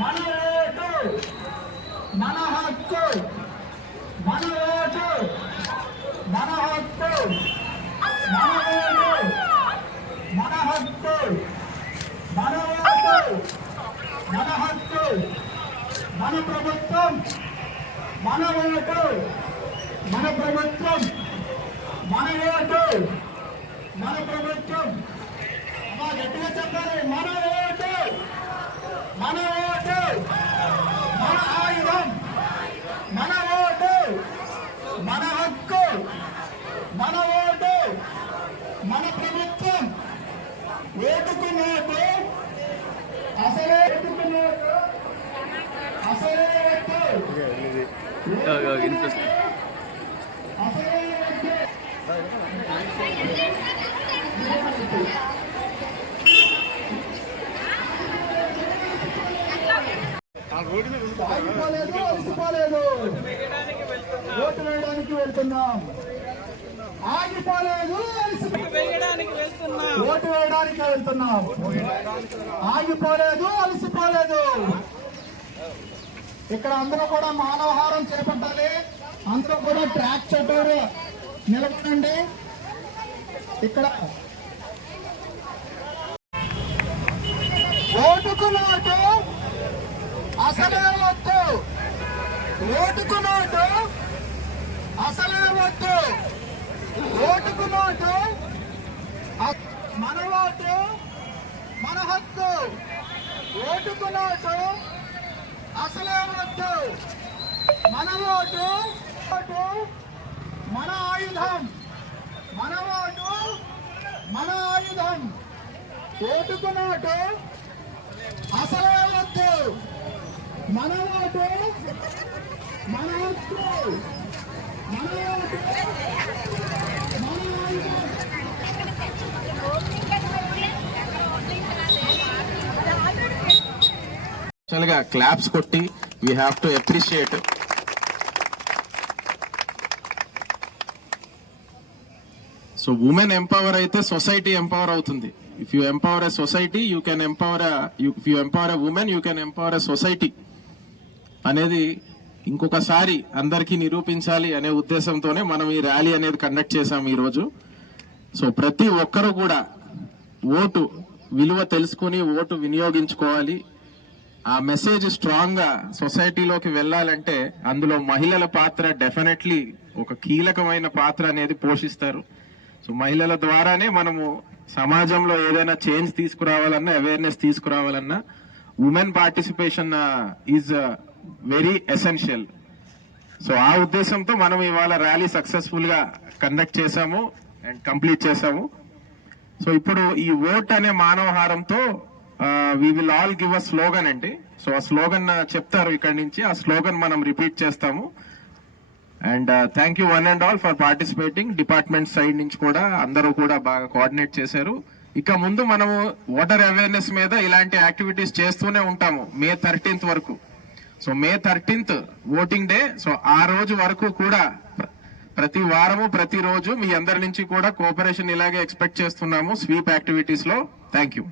మన ఓటు మన హక్కు, మన ఓటు మన హక్కు, మన ఓటు మన హక్కు, మన ఓటు మన హక్కు, మన ప్రభుత్వం మన ఓటు మన ప్రభుత్వం, మన ఓటు మన ప్రభుత్వం. అమ్మా గట్టిగా చెప్పాలి. మన ఓటు మన ఓటు మన ఆయుధం, మన ఓటు మన హక్కు, మన ఓటు మన ప్రభుత్వం. ఓటుకు నోటు అసలే, ఓటుకు నోటు అసలే ఓటు అసలే ఆగిపోలేదు, అలసిపోలేదు, ఓటు వేయడానికి వెళ్తున్నాం. ఆగిపోలేదు, ఓటు వేయడానికి వెళ్తున్నాం. ఆగిపోలేదు, అలసిపోలేదు. ఇక్కడ అందరూ కూడా మానవహారం చేపట్టాలి. అందరూ కూడా ట్రాక్ చుట్టూరు నిలబడండి. ఇక్కడ ఓటుకు నోటు అసలే వద్దు, ఓటుకు నోటు అసలే వద్దు, ఓటుకు నోటు మన ఓటు మన హక్కు, ఓటుకు నోటు అసలే వద్దు, మన ఓటు మన ఆయుధం, మన ఓటు మన ఆయుధం. ఓటుకు నోటు అసలే వద్దు, మన ఓటు మన హక్కు, మన ఓటు మన ఆయుధం. యాక్చువల్గా క్లాప్స్ కొట్టి we have to appreciate. So women empower అయితే సొసైటీ ఎంపవర్ అవుతుంది. If you empower a society you can empower, if you empower a women you can empower a society అనేది ఇంకొకసారి అందరికీ నిరూపించాలి అనే ఉద్దేశంతోనే మనం ఈ ర్యాలీ అనేది కండక్ట్ చేశాం ఈరోజు. సో ప్రతి ఒక్కరూ కూడా ఓటు విలువ తెలుసుకుని ఓటు వినియోగించుకోవాలి. ఆ మెసేజ్ స్ట్రాంగ్ గా సొసైటీలోకి వెళ్ళాలంటే అందులో మహిళల పాత్ర డెఫినెట్లీ ఒక కీలకమైన పాత్ర అనేది పోషిస్తారు. సో మహిళల ద్వారానే మనము సమాజంలో ఏదైనా చేంజ్ తీసుకురావాలన్నా, అవేర్నెస్ తీసుకురావాలన్నా women participation is very essential. So ఆ ఉద్దేశంతో మనం ఇవాళ ర్యాలీ సక్సెస్ఫుల్ గా కండక్ట్ చేశాము అండ్ కంప్లీట్ చేశాము. సో ఇప్పుడు ఈ ఓట్ అనే మానవహారంతో we will all give a slogan అండి. సో ఆ స్లోగన్ చెప్తారు ఇక్కడి నుంచి, ఆ స్లోగన్ మనం రిపీట్ చేస్తాము. And thank you one and all for participating. Department side నుంచి కూడా అందరూ కూడా బాగా కోఆర్డినేట్ చేశారు. ఇక ముందు మనము ఓటర్ అవేర్నెస్ మీద ఇలాంటి యాక్టివిటీస్ చేస్తూనే ఉంటాము మే 13th వరకు. సో మే 13th ఓటింగ్ డే. సో ఆ రోజు వరకు కూడా ప్రతి వారము ప్రతి రోజు మీ అందరి నుంచి కూడా కోఆపరేషన్ ఇలాగే ఎక్స్పెక్ట్ చేస్తున్నాము స్వీప్ యాక్టివిటీస్ లో. Thank you.